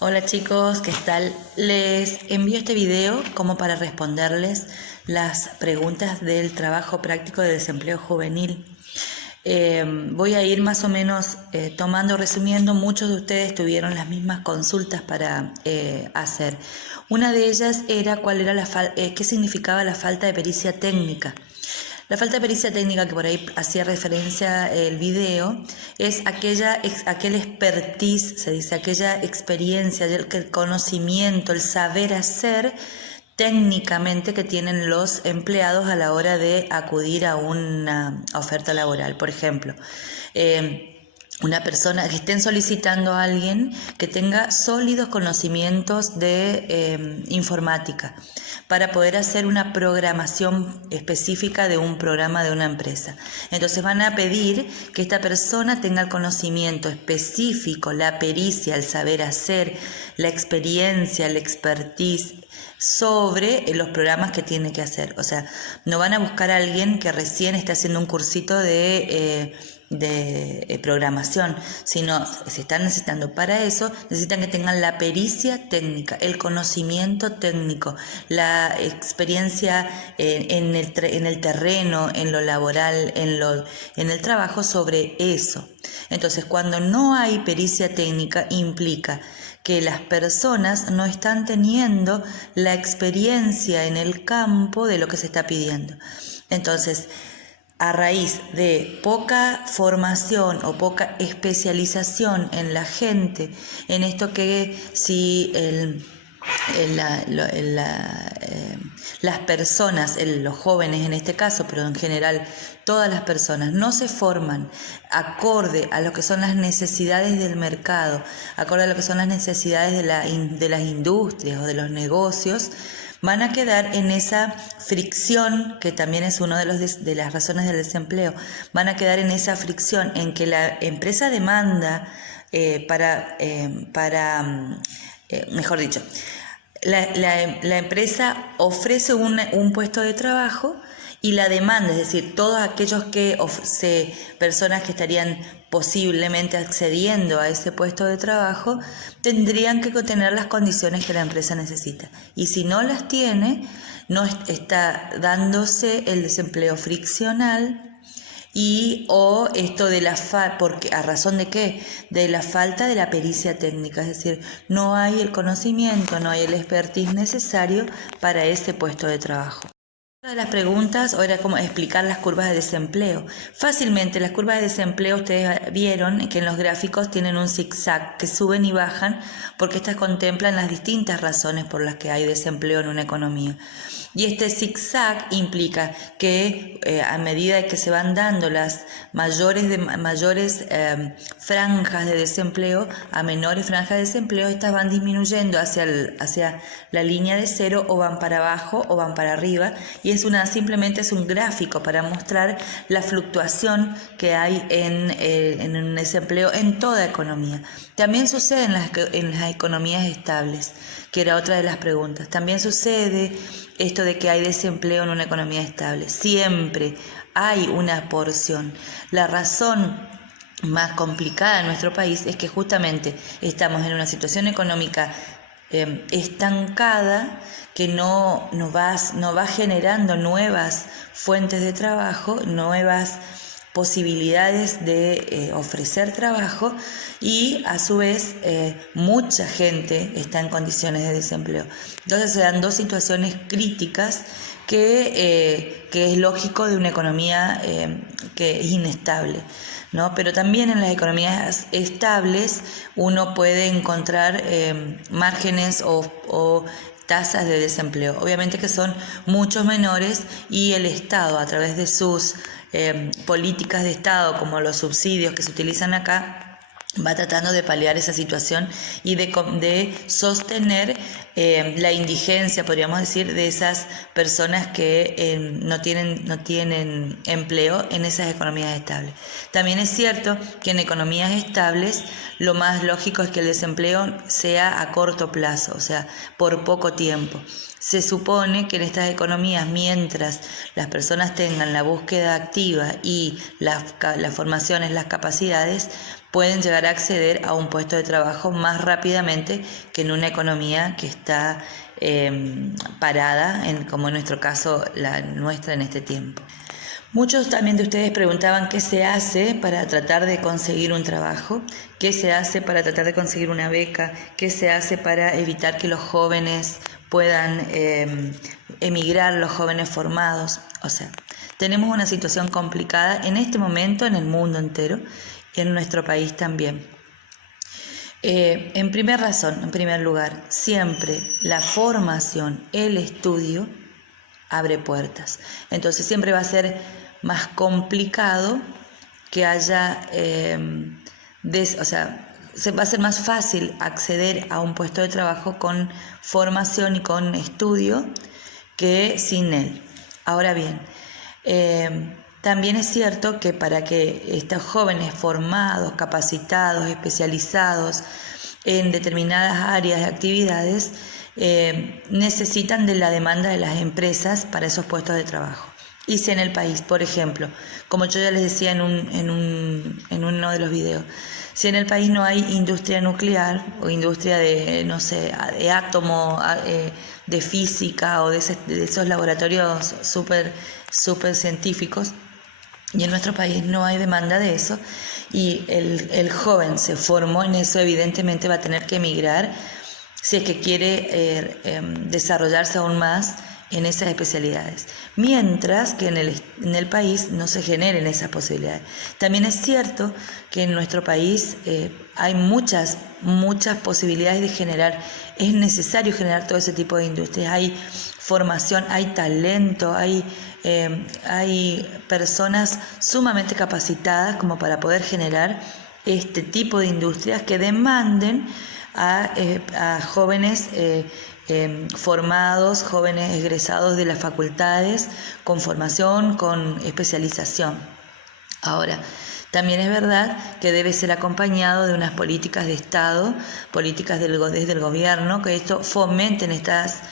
Hola chicos, ¿qué tal? Les envío este video como para responderles las preguntas del trabajo práctico de desempleo juvenil. Voy a ir más o menos resumiendo. Muchos de ustedes tuvieron las mismas consultas para hacer. Una de ellas era qué significaba la falta de pericia técnica. La falta de pericia técnica, que por ahí hacía referencia el video, es aquel expertise, se dice, aquella experiencia, el conocimiento, el saber hacer técnicamente que tienen los empleados a la hora de acudir a una oferta laboral. Por ejemplo, una persona que estén solicitando a alguien que tenga sólidos conocimientos de informática para poder hacer una programación específica de un programa de una empresa. Entonces van a pedir que esta persona tenga el conocimiento específico, la pericia, el saber hacer, la experiencia, el expertise sobre los programas que tiene que hacer. O sea, no van a buscar a alguien que recién esté haciendo un cursito de programación, sino se están necesitando para eso, necesitan que tengan la pericia técnica, el conocimiento técnico, la experiencia en el terreno, en lo laboral, en el trabajo sobre eso. Entonces, cuando no hay pericia técnica, implica que las personas no están teniendo la experiencia en el campo de lo que se está pidiendo. Entonces, a raíz de poca formación o poca especialización en la gente, en esto que si las personas, los jóvenes en este caso, pero en general todas las personas, no se forman acorde a lo que son las necesidades del mercado, acorde a lo que son las necesidades de las industrias o de los negocios, van a quedar en esa fricción, que también es una de las razones del desempleo. Van a quedar en esa fricción en que la empresa demanda mejor dicho, la empresa ofrece un puesto de trabajo y la demanda, es decir, todos aquellos personas que estarían posiblemente accediendo a ese puesto de trabajo, tendrían que tener las condiciones que la empresa necesita. Y si no las tiene, no está dándose el desempleo friccional o esto de porque ¿a razón de qué? De la falta de la pericia técnica, es decir, no hay el conocimiento, no hay el expertise necesario para ese puesto de trabajo. Una de las preguntas era cómo explicar las curvas de desempleo. Fácilmente, las curvas de desempleo ustedes vieron que en los gráficos tienen un zigzag que suben y bajan porque estas contemplan las distintas razones por las que hay desempleo en una economía. Y este zigzag implica que a medida que se van dando las mayores franjas de desempleo a menores franjas de desempleo, estas van disminuyendo hacia la línea de cero, o van para abajo o van para arriba, y simplemente es un gráfico para mostrar la fluctuación que hay en un desempleo en toda economía. También sucede en las economías estables, que era otra de las preguntas. También sucede esto de que hay desempleo en una economía estable. Siempre hay una porción. La razón más complicada en nuestro país es que justamente estamos en una situación económica estancada, que no va generando nuevas fuentes de trabajo, nuevas posibilidades de ofrecer trabajo, y a su vez mucha gente está en condiciones de desempleo. Entonces se dan dos situaciones críticas que es lógico de una economía que es inestable, ¿no? Pero también en las economías estables uno puede encontrar márgenes o tasas de desempleo, obviamente que son mucho menores, y el Estado, a través de sus políticas de Estado, como los subsidios que se utilizan acá, va tratando de paliar esa situación y de sostener la indigencia, podríamos decir, de esas personas que no tienen empleo en esas economías estables. También es cierto que en economías estables lo más lógico es que el desempleo sea a corto plazo, o sea, por poco tiempo. Se supone que en estas economías, mientras las personas tengan la búsqueda activa y las formaciones, las capacidades, pueden llegar a acceder a un puesto de trabajo más rápidamente que en una economía que está parada, como en nuestro caso la nuestra en este tiempo. Muchos también de ustedes preguntaban qué se hace para tratar de conseguir un trabajo, qué se hace para tratar de conseguir una beca, qué se hace para evitar que los jóvenes puedan emigrar, los jóvenes formados. O sea, tenemos una situación complicada en este momento en el mundo entero y en nuestro país también. En primer lugar, siempre la formación, el estudio abre puertas. Entonces siempre va a ser más complicado que haya, va a ser más fácil acceder a un puesto de trabajo con formación y con estudio que sin él. Ahora bien, también es cierto que para que estos jóvenes formados, capacitados, especializados en determinadas áreas de actividades, necesitan de la demanda de las empresas para esos puestos de trabajo. Y si en el país, por ejemplo, como yo ya les decía en uno de los videos, si en el país no hay industria nuclear o industria de, no sé, de átomo, de física o de esos laboratorios súper científicos, y en nuestro país no hay demanda de eso, y el joven se formó en eso, evidentemente va a tener que emigrar si es que quiere desarrollarse aún más en esas especialidades, mientras que en el país no se generen esas posibilidades. También es cierto que en nuestro país hay muchas posibilidades de generar, es necesario generar todo ese tipo de industrias, hay formación, hay talento, hay personas sumamente capacitadas como para poder generar este tipo de industrias que demanden a jóvenes formados, jóvenes egresados de las facultades, con formación, con especialización. Ahora, también es verdad que debe ser acompañado de unas políticas de Estado, políticas desde el gobierno, que esto fomenten estas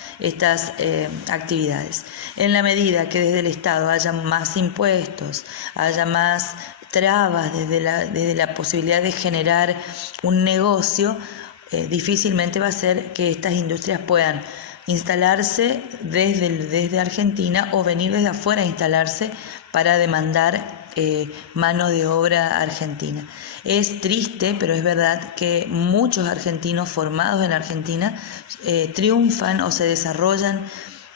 actividades. En la medida que desde el Estado haya más impuestos, haya más trabas desde la posibilidad de generar un negocio, difícilmente va a ser que estas industrias puedan instalarse desde Argentina o venir desde afuera a instalarse para demandar mano de obra argentina. Es triste, pero es verdad que muchos argentinos formados en Argentina triunfan o se desarrollan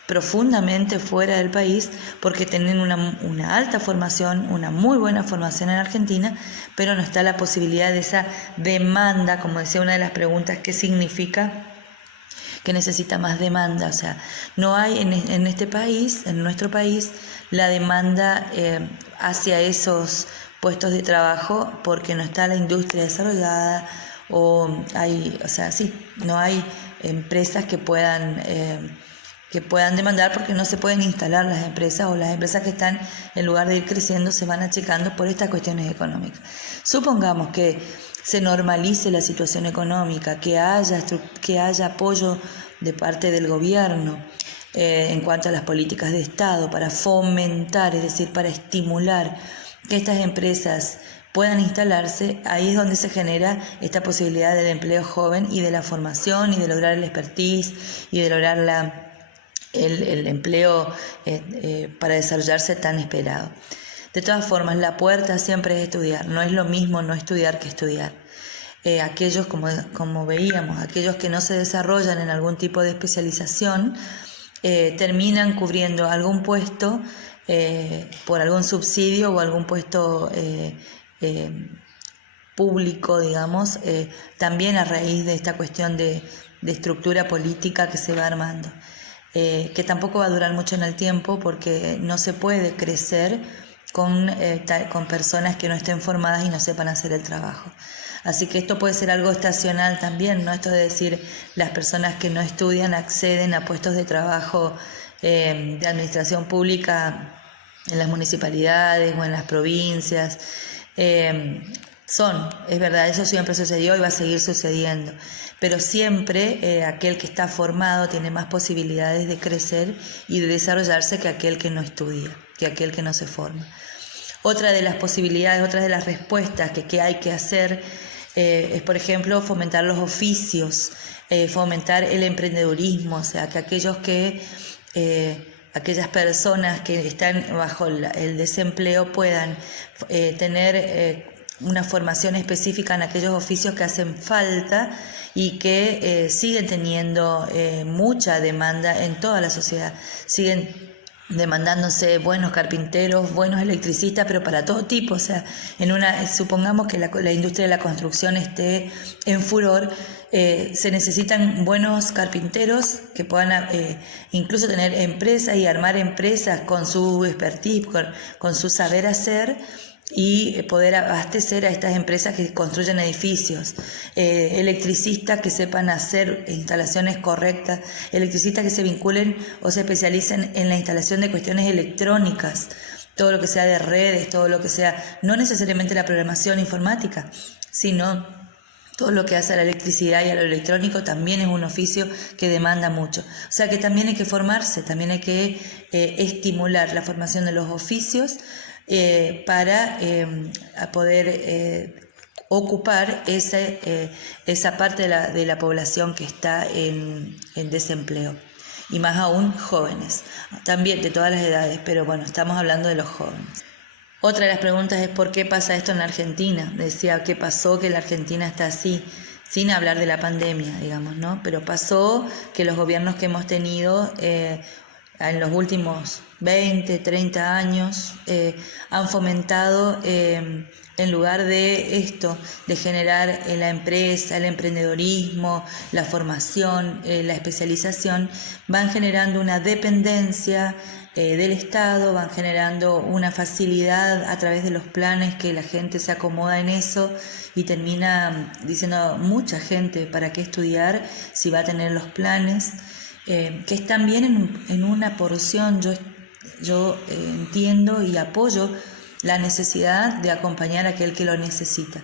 profundamente fuera del país porque tienen una alta formación, una muy buena formación en Argentina, pero no está la posibilidad de esa demanda, como decía una de las preguntas, ¿qué significa? Que necesita más demanda, o sea, no hay en este país, en nuestro país, la demanda hacia esos puestos de trabajo porque no está la industria desarrollada no hay empresas que puedan demandar porque no se pueden instalar las empresas o las empresas que están, en lugar de ir creciendo, se van achicando por estas cuestiones económicas. Supongamos que se normalice la situación económica, que haya apoyo de parte del gobierno en cuanto a las políticas de Estado para fomentar, es decir, para estimular que estas empresas puedan instalarse. Ahí es donde se genera esta posibilidad del empleo joven y de la formación y de lograr el expertise y de lograr el empleo para desarrollarse tan esperado. De todas formas, la puerta siempre es estudiar, no es lo mismo no estudiar que estudiar. Aquellos, como veíamos, aquellos que no se desarrollan en algún tipo de especialización, terminan cubriendo algún puesto por algún subsidio o algún puesto público, digamos, también a raíz de esta cuestión de estructura política que se va armando. Que tampoco va a durar mucho en el tiempo porque no se puede crecer con personas que no estén formadas y no sepan hacer el trabajo. Así que esto puede ser algo estacional también, ¿no? Esto de decir, las personas que no estudian acceden a puestos de trabajo de administración pública en las municipalidades o en las provincias. Es verdad, eso siempre sucedió y va a seguir sucediendo, pero siempre aquel que está formado tiene más posibilidades de crecer y de desarrollarse que aquel que no estudia, que aquel que no se forma. Otra de las posibilidades, otra de las respuestas que hay que hacer es, por ejemplo, fomentar los oficios, fomentar el emprendedurismo, o sea, que aquellas personas que están bajo el desempleo puedan tener una formación específica en aquellos oficios que hacen falta y que siguen teniendo mucha demanda en toda la sociedad. Siguen demandándose buenos carpinteros, buenos electricistas, pero para todo tipo. O sea, supongamos que la industria de la construcción esté en furor, se necesitan buenos carpinteros que puedan incluso tener empresas y armar empresas con su expertise, con su saber hacer, y poder abastecer a estas empresas que construyen edificios, electricistas que sepan hacer instalaciones correctas, electricistas que se vinculen o se especialicen en la instalación de cuestiones electrónicas, todo lo que sea de redes, todo lo que sea, no necesariamente la programación informática, sino todo lo que hace a la electricidad y a lo electrónico también es un oficio que demanda mucho. O sea que también hay que formarse, también hay que estimular la formación de los oficios para poder ocupar esa parte de la población que está en desempleo. Y más aún jóvenes, también de todas las edades, pero bueno, estamos hablando de los jóvenes. Otra de las preguntas es ¿por qué pasa esto en la Argentina? Decía, ¿qué pasó que la Argentina está así? Sin hablar de la pandemia, digamos, ¿no? Pero pasó que los gobiernos que hemos tenido en los últimos 20, 30 años han fomentado, en lugar de esto, de generar la empresa, el emprendedorismo, la formación, la especialización, van generando una dependencia del Estado, van generando una facilidad a través de los planes que la gente se acomoda en eso y termina diciendo mucha gente para qué estudiar si va a tener los planes, que están bien en una porción. Yo entiendo y apoyo la necesidad de acompañar a aquel que lo necesita.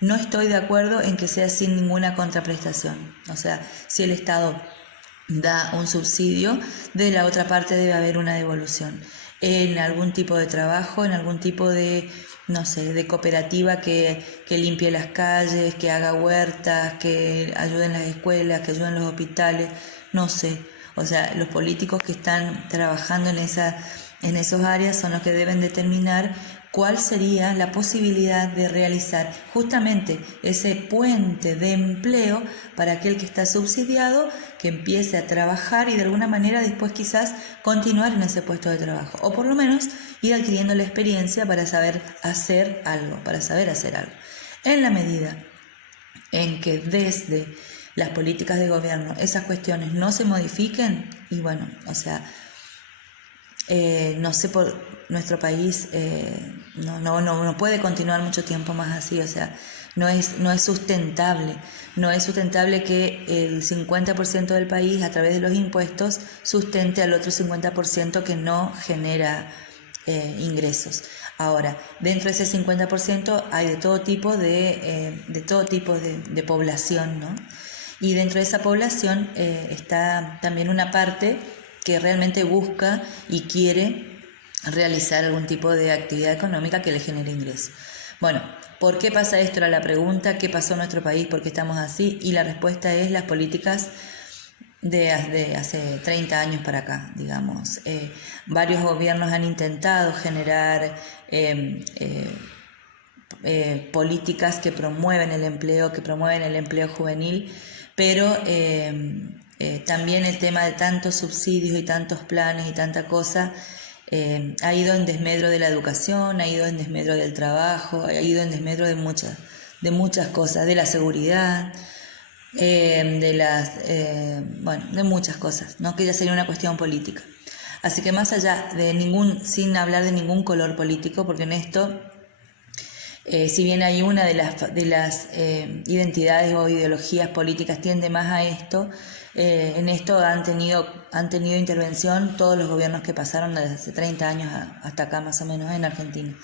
No estoy de acuerdo en que sea sin ninguna contraprestación. O sea, si el Estado da un subsidio, de la otra parte debe haber una devolución en algún tipo de trabajo, en algún tipo de, no sé, de cooperativa que limpie las calles, que haga huertas, que ayude en las escuelas, que ayude en los hospitales, no sé. O sea, los políticos que están trabajando en esos áreas son los que deben determinar cuál sería la posibilidad de realizar justamente ese puente de empleo para aquel que está subsidiado, que empiece a trabajar y de alguna manera después quizás continuar en ese puesto de trabajo, o por lo menos ir adquiriendo la experiencia para saber hacer algo, En la medida en que desde las políticas de gobierno esas cuestiones no se modifiquen, y bueno, o sea, no sé, por nuestro país no puede continuar mucho tiempo más así. O sea, no es sustentable. No es sustentable que el 50% del país, a través de los impuestos, sustente al otro 50% que no genera ingresos. Ahora, dentro de ese 50% hay de todo tipo de población, ¿no? Y dentro de esa población está también una parte que realmente busca y quiere realizar algún tipo de actividad económica que le genere ingresos. Bueno, ¿por qué pasa esto? Era la pregunta. ¿Qué pasó en nuestro país? ¿Por qué estamos así? Y la respuesta es las políticas de hace 30 años para acá, digamos. Varios gobiernos han intentado generar políticas que promueven el empleo juvenil, pero también el tema de tantos subsidios y tantos planes y tanta cosa ha ido en desmedro de la educación, ha ido en desmedro del trabajo, ha ido en desmedro de muchas cosas, de la seguridad, de muchas cosas, ¿no? Que ya sería una cuestión política. Así que más allá sin hablar de ningún color político, porque en esto, si bien hay una de las identidades o ideologías políticas tiende más a esto, en esto han tenido intervención todos los gobiernos que pasaron desde hace 30 años hasta acá más o menos en Argentina,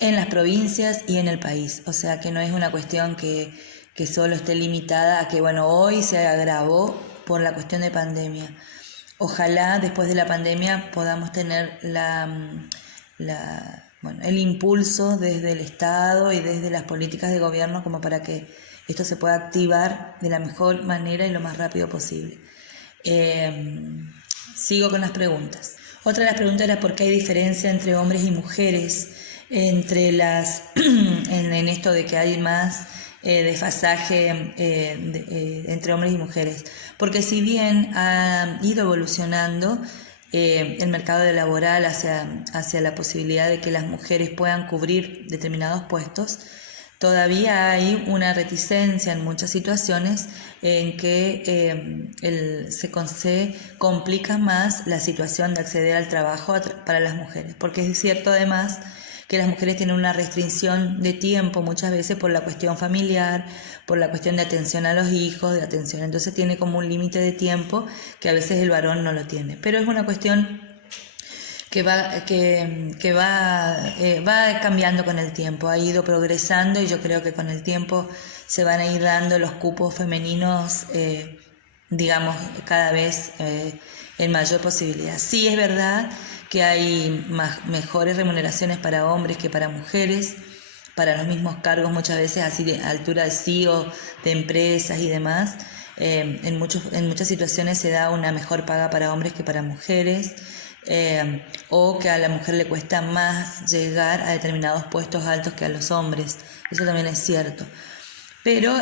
en las provincias y en el país. O sea que no es una cuestión que solo esté limitada a que, bueno, hoy se agravó por la cuestión de pandemia. Ojalá después de la pandemia podamos tener bueno, el impulso desde el Estado y desde las políticas de gobierno como para que esto se pueda activar de la mejor manera y lo más rápido posible. Sigo con las preguntas. Otra de las preguntas era por qué hay diferencia entre hombres y mujeres, en esto de que hay más desfasaje entre hombres y mujeres. Porque si bien ha ido evolucionando el mercado laboral hacia la posibilidad de que las mujeres puedan cubrir determinados puestos, todavía hay una reticencia en muchas situaciones en que se complica más la situación de acceder al trabajo para las mujeres, porque es cierto además que las mujeres tienen una restricción de tiempo muchas veces por la cuestión familiar, por la cuestión de atención a los hijos, de atención, entonces tiene como un límite de tiempo que a veces el varón no lo tiene, pero es una cuestión que va cambiando con el tiempo, ha ido progresando y yo creo que con el tiempo se van a ir dando los cupos femeninos, digamos, cada vez en mayor posibilidad. Sí es verdad que hay mejores remuneraciones para hombres que para mujeres, para los mismos cargos muchas veces así de altura de CEO de empresas y demás. En muchas situaciones se da una mejor paga para hombres que para mujeres. O que a la mujer le cuesta más llegar a determinados puestos altos que a los hombres. Eso también es cierto. Pero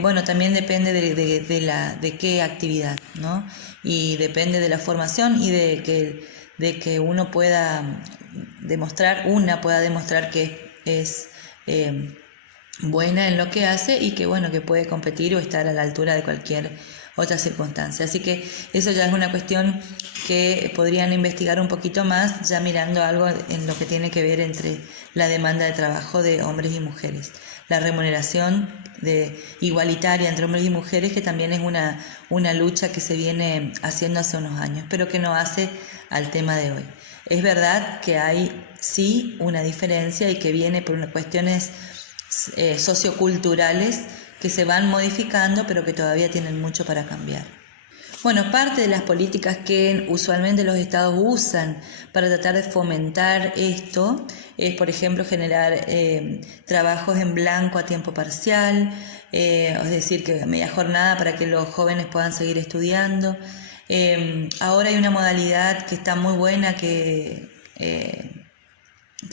bueno, también depende de qué actividad, ¿no? Y depende de la formación y de que uno pueda demostrar que es buena en lo que hace y que bueno, que puede competir o estar a la altura de cualquier otra circunstancia. Así que eso ya es una cuestión que podrían investigar un poquito más, ya mirando algo en lo que tiene que ver entre la demanda de trabajo de hombres y mujeres. La remuneración igualitaria entre hombres y mujeres, que también es una lucha que se viene haciendo hace unos años, pero que no hace al tema de hoy. Es verdad que hay sí una diferencia y que viene por unas cuestiones socioculturales que se van modificando, pero que todavía tienen mucho para cambiar. Bueno, parte de las políticas que usualmente los estados usan para tratar de fomentar esto es, por ejemplo, generar trabajos en blanco a tiempo parcial, es decir, que media jornada para que los jóvenes puedan seguir estudiando. Ahora hay una modalidad que está muy buena que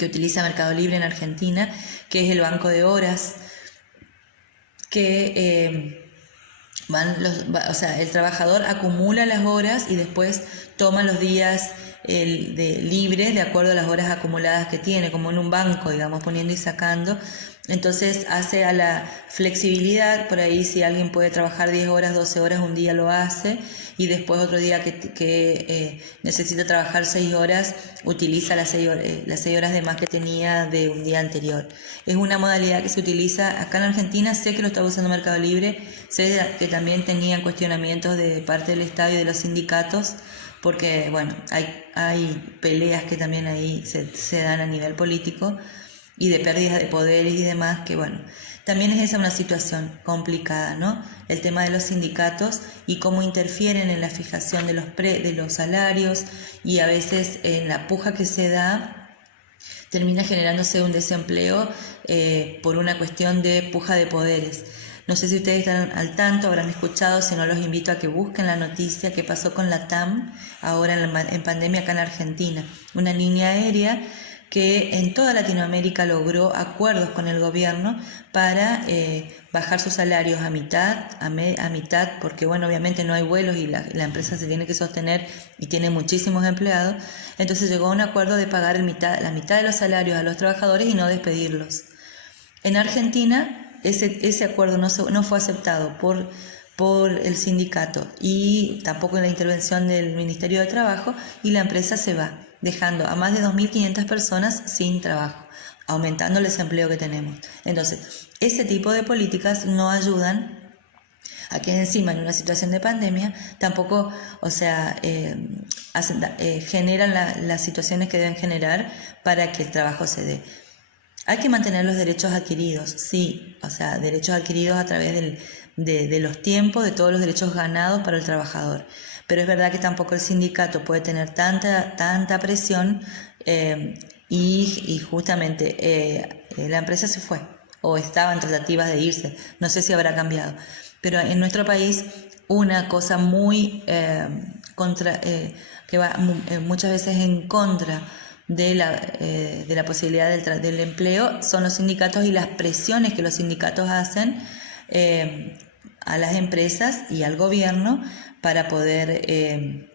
utiliza Mercado Libre en Argentina, que es el banco de horas, que el trabajador acumula las horas y después toma los días libres de acuerdo a las horas acumuladas que tiene, como en un banco, digamos, poniendo y sacando. Entonces hace a la flexibilidad, por ahí si alguien puede trabajar 10 horas, 12 horas, un día lo hace, y después otro día que necesita trabajar 6 horas, utiliza las 6 horas de más que tenía de un día anterior. Es una modalidad que se utiliza acá en Argentina, sé que lo está usando Mercado Libre, sé que también tenían cuestionamientos de parte del Estado y de los sindicatos, porque bueno, hay peleas que también ahí se dan a nivel político, y de pérdidas de poderes y demás, que bueno, también es esa una situación complicada, ¿no? El tema de los sindicatos y cómo interfieren en la fijación de los salarios, y a veces en la puja que se da termina generándose un desempleo por una cuestión de puja de poderes. No sé si ustedes están al tanto, habrán escuchado, si no los invito a que busquen la noticia que pasó con la TAM ahora en pandemia acá en Argentina. Una línea aérea que en toda Latinoamérica logró acuerdos con el gobierno para bajar sus salarios a mitad, porque bueno, obviamente no hay vuelos y la empresa se tiene que sostener y tiene muchísimos empleados. Entonces llegó a un acuerdo de pagar la mitad de los salarios a los trabajadores y no despedirlos. En Argentina ese acuerdo no fue aceptado por el sindicato y tampoco en la intervención del Ministerio de Trabajo, y la empresa se va, dejando a más de 2.500 personas sin trabajo, aumentando el desempleo que tenemos. Entonces, ese tipo de políticas no ayudan a que encima en una situación de pandemia tampoco, generan las situaciones que deben generar para que el trabajo se dé. Hay que mantener los derechos adquiridos, sí, derechos adquiridos a través de los tiempos, de todos los derechos ganados para el trabajador. Pero es verdad que tampoco el sindicato puede tener tanta presión y justamente la empresa se fue o estaba en tratativas de irse, no sé si habrá cambiado, pero en nuestro país una cosa muy que va muchas veces en contra de la posibilidad del empleo son los sindicatos y las presiones que los sindicatos hacen a las empresas y al gobierno para poder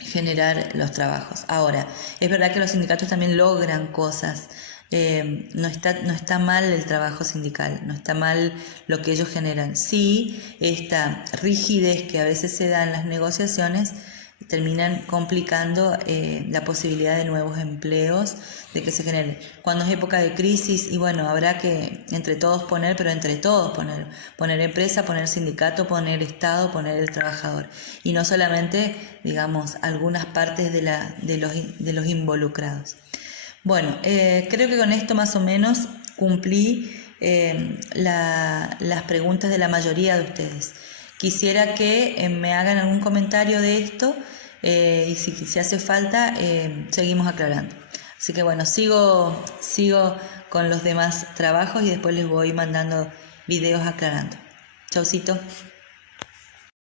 generar los trabajos. Ahora, es verdad que los sindicatos también logran cosas. No está mal el trabajo sindical, no está mal lo que ellos generan. Sí, esta rigidez que a veces se da en las negociaciones terminan complicando la posibilidad de nuevos empleos, de que se generen. Cuando es época de crisis, y bueno, habrá que entre todos poner, pero entre todos poner empresa, poner sindicato, poner Estado, poner el trabajador. Y no solamente, digamos, algunas partes de los involucrados. Bueno, creo que con esto más o menos cumplí las preguntas de la mayoría de ustedes. Quisiera que me hagan algún comentario de esto y si hace falta seguimos aclarando. Así que bueno, sigo con los demás trabajos y después les voy mandando videos aclarando. Chaucito.